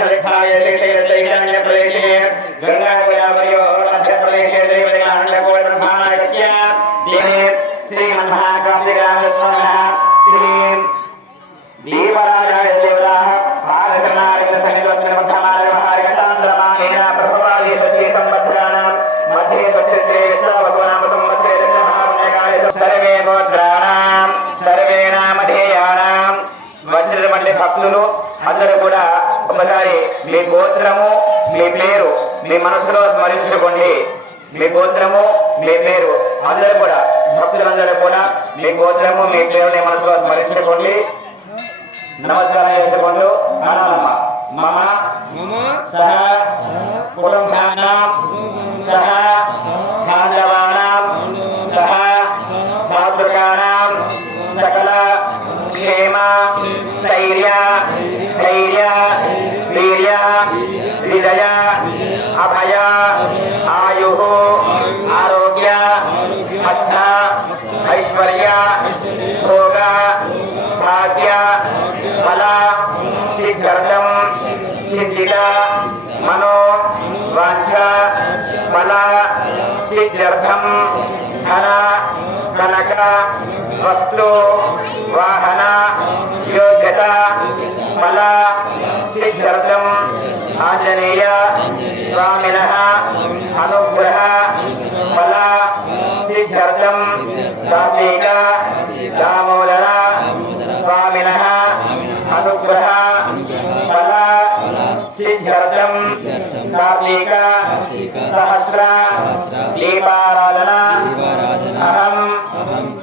ప్రసిద్ధిరస్తు అపవిత్ర పవిత్రాం సమాహిత్రంతృషి ఆగమ్యాః నేత్రాగమ్యాః కేరమేశ్వరः నారాయణేశ్వరः మాధవేశ్వరः గోవిందాయ నమః శ్రీకృష్ణ బ్రహ్మణే నమో నమః ఓం శుభాభ్యాం వివేకవనే మహోత్తే శ్రీ మహావిశ్వకర్మాభ్యయావాలే లంబోధీమే భద్రవర్షే భద్రంధే మేరో దక్షిణాయ శ్రీశైలశైలాన్య ప్రదేశే గంగాగోదావరియో మధ్యప్రదేశే శ్రీవరికాండకోట బ్రహ్మాణస్య దీనే శ్రీమన్మహాకాంతిరామస్వామినः శ్రీం దీవరాజాయ దేవతాः భారతనారాయణ సన్నిధోత్తర మధ్యమార్గహారిక సాంద్రమానేన ప్రభవాది సత్య సంవత్సరాణం మధ్యే సత్యతే విశ్వవసనామ సంవత్సరే దక్షిణభారతకాయ సర్వే గోత్రాణం సర్వే నామధేయానాం వజ్రమండి భక్తులు అందరూ కూడా ఒకసారి మీ గోత్రము మీ పేరు మీ మనసులో స్మరించుకోండి. మీ గోత్రము మీ పేరు. అందరూ కూడా భక్తులందరూ కూడా మీ గోత్రము మీ పేరుని మనసులో స్మరించుకోండి. నమస్కారం చేసుకోండి అనాలమ్మ మమ సహ కుటుంబానాం వీర్య విజయ అభయ ఆయు ఆరోగ్య అర్థ ఐశ్వర్య భోగ భాగ్య ఫల శీఘ్రం సిద్ధిక మనో వాంఛ ఫల సిద్ధ్యర్థం ధన కనక వస్తు ఆంజనేయ స్వామిన అనుగ్రహ ఫల సిద్ధ్యర్థం కార్తీక దామోదర స్వామిన అనుగ్రహ ఫల సిద్ధ్యర్థం కార్తీక సహస్ర దీపారాధన అహం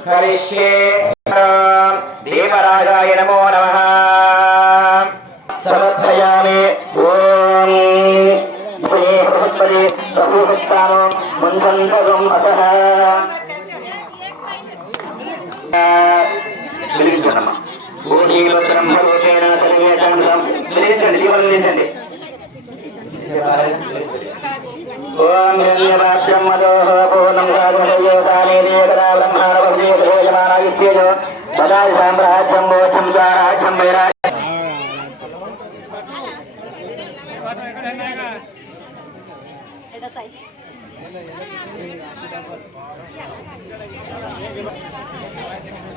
కరిష్యే దేవరాజాయ నమో నమ బృహస్పతి బహుహస్తానో ముందంతరం అసహ వెలిగించండమ్మా భూహీలో బ్రహ్మలోకేన సర్వేశాంతం వెలిగించండి దీపం వెలిగించండి. ఓం హిరణ్యవాక్యం పూర్ణం Thank you.